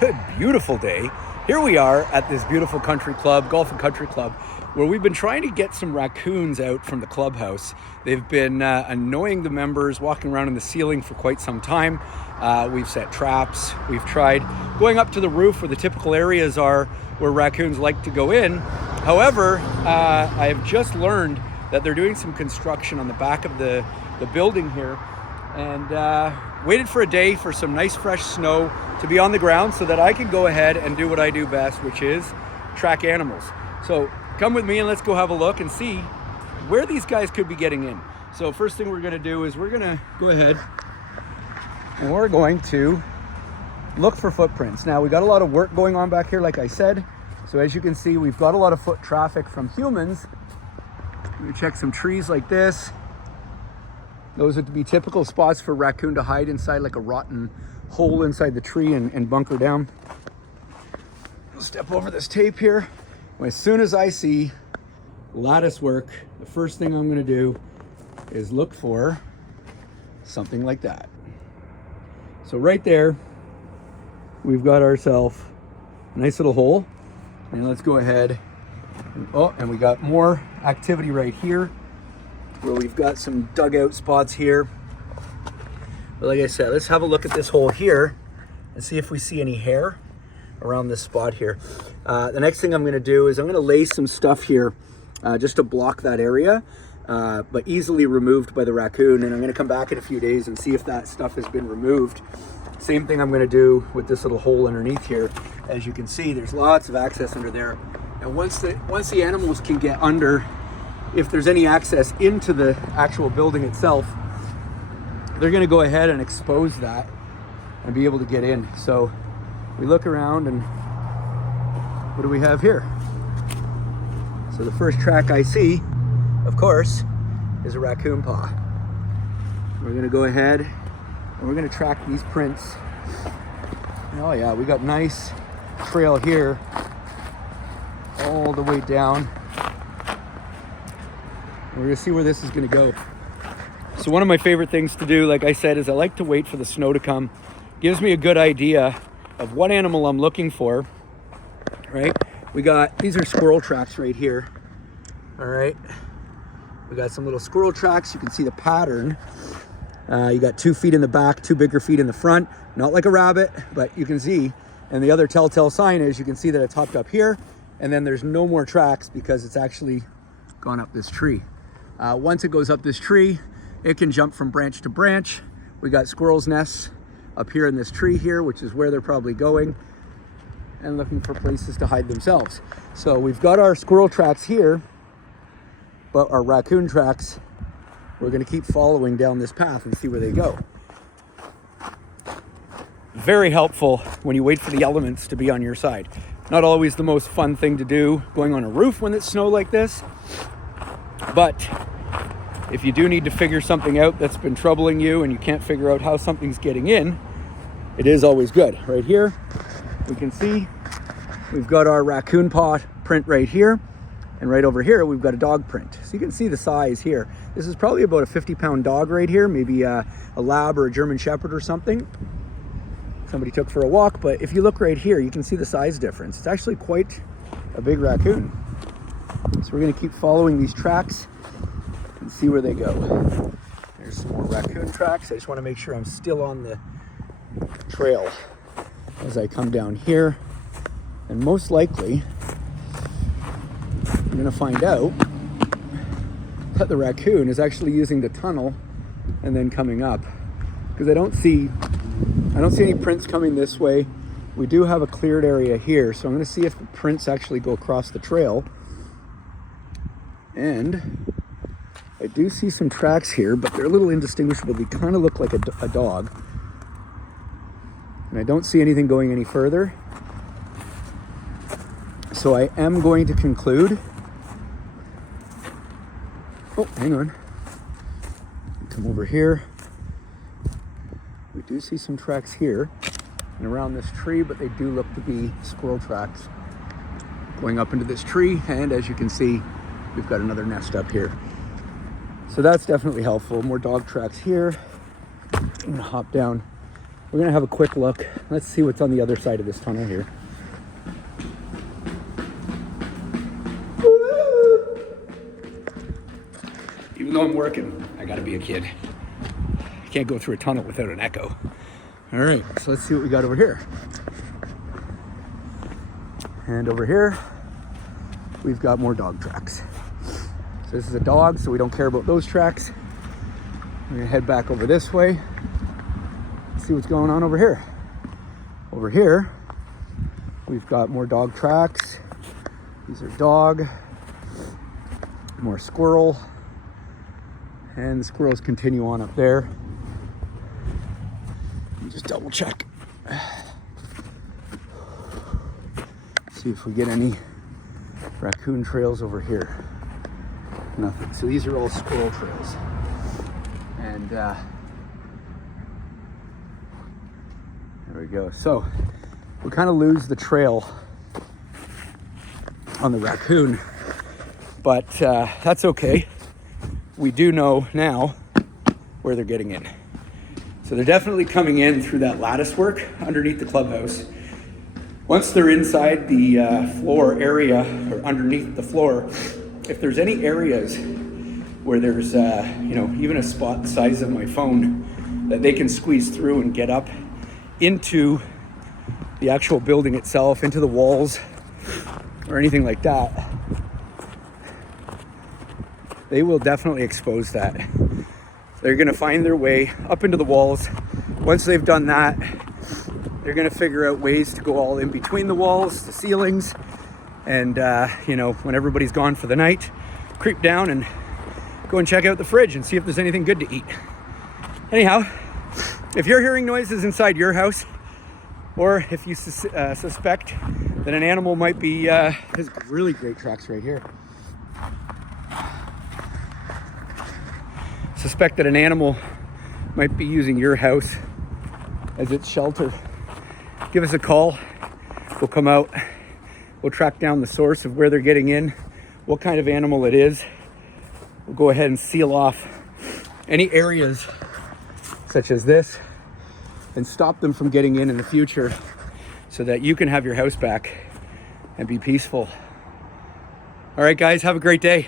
good, beautiful day. Here we are at this beautiful country club, golf and country club, where we've been trying to get some raccoons out from the clubhouse. They've been annoying the members, walking around in the ceiling for quite some time. We've set traps. We've tried going up to the roof where the typical areas are where raccoons like to go in. However, I have just learned that they're doing some construction on the back of the building here, and waited for a day for some nice fresh snow to be on the ground so that I can go ahead and do what I do best, which is track animals. So come with me and let's go have a look and see where these guys could be getting in. So first thing we're gonna do is we're gonna go ahead and we're going to look for footprints. Now we got a lot of work going on back here, like I said. So as you can see, we've got a lot of foot traffic from humans. We check some trees like this. Those would be typical spots for raccoon to hide inside, like a rotten hole inside the tree and bunker down. I'll step over this tape here. As soon as I see lattice work, the first thing I'm gonna do is look for something like that. So right there, we've got ourselves a nice little hole. And let's go ahead. And we got more activity right here, where we've got some dugout spots here. But like I said, let's have a look at this hole here and see if we see any hair around this spot here. The next thing I'm gonna do is I'm gonna lay some stuff here just to block that area, but easily removed by the raccoon. And I'm gonna come back in a few days and see if that stuff has been removed. Same thing I'm gonna do with this little hole underneath here. As you can see, there's lots of access under there. And once the animals can get under, if there's any access into the actual building itself, they're gonna go ahead and expose that and be able to get in. So we look around and what do we have here? So the first track I see, of course, is a raccoon paw. We're gonna go ahead and we're gonna track these prints. Oh yeah, we got nice trail here all the way down. We're gonna see where this is gonna go. So one of my favorite things to do, like I said, is I like to wait for the snow to come. Gives me a good idea of what animal I'm looking for, right? These are squirrel tracks right here, all right? We got some little squirrel tracks. You can see the pattern. You got 2 feet in the back, 2 bigger feet in the front, not like a rabbit, but you can see. And the other telltale sign is you can see that it's hopped up here, and then there's no more tracks because it's actually gone up this tree. Once it goes up this tree, it can jump from branch to branch. We got squirrels' nests up here in this tree here, which is where they're probably going and looking for places to hide themselves. So we've got our squirrel tracks here, but our raccoon tracks, we're gonna keep following down this path and see where they go. Very helpful when you wait for the elements to be on your side. Not always the most fun thing to do, going on a roof when it's snow like this, but if you do need to figure something out that's been troubling you and you can't figure out how something's getting in, it is always good. Right here, we can see we've got our raccoon paw print right here, and right over here, we've got a dog print. So you can see the size here. This is probably about a 50-pound dog right here, maybe a lab or a German shepherd or something. Somebody took for a walk, but if you look right here, you can see the size difference. It's actually quite a big raccoon. So we're gonna keep following these tracks and see where they go. There's some more raccoon tracks. I just wanna make sure I'm still on the trail as I come down here. And most likely, I'm gonna find out that the raccoon is actually using the tunnel and then coming up. Because I don't see any prints coming this way. We do have a cleared area here, so I'm gonna see if the prints actually go across the trail. And I do see some tracks here, but they're a little indistinguishable. They kind of look like a dog. And I don't see anything going any further. So I am going to conclude. Oh, hang on. Come over here. We do see some tracks here and around this tree, but they do look to be squirrel tracks going up into this tree. And as you can see, we've got another nest up here. So that's definitely helpful. More dog tracks here. I'm gonna hop down We're gonna have a quick look. Let's see what's on the other side of this tunnel here. Even though I'm working, I gotta be a kid. I can't go through a tunnel without an echo. All right, so let's see what we got over here. And over here, we've got more dog tracks. So this is a dog, so we don't care about those tracks. We're gonna head back over this way. See what's going on over here. Over here, we've got more dog tracks. These are dog, more squirrel, and the squirrels continue on up there. Let me just double check. See if we get any raccoon trails over here. Nothing. So these are all squirrel trails. And there we go. So we kind of lose the trail on the raccoon, but that's okay. We do know now where they're getting in. So they're definitely coming in through that lattice work underneath the clubhouse. Once they're inside the floor area or underneath the floor, if there's any areas where there's even a spot the size of my phone that they can squeeze through and get up into the actual building itself, into the walls or anything like that, they will definitely expose that. They're gonna find their way up into the walls. Once they've done that, they're gonna figure out ways to go all in between the walls, the ceilings, and when everybody's gone for the night, creep down and go and check out the fridge and see if there's anything good to eat. Anyhow, if you're hearing noises inside your house, or if you suspect that an animal might be, there's really great tracks right here. Suspect that an animal might be using your house as its shelter, give us a call. We'll come out, we'll track down the source of where they're getting in, what kind of animal it is. We'll go ahead and seal off any areas such as this and stop them from getting in the future so that you can have your house back and be peaceful. All right, guys, have a great day.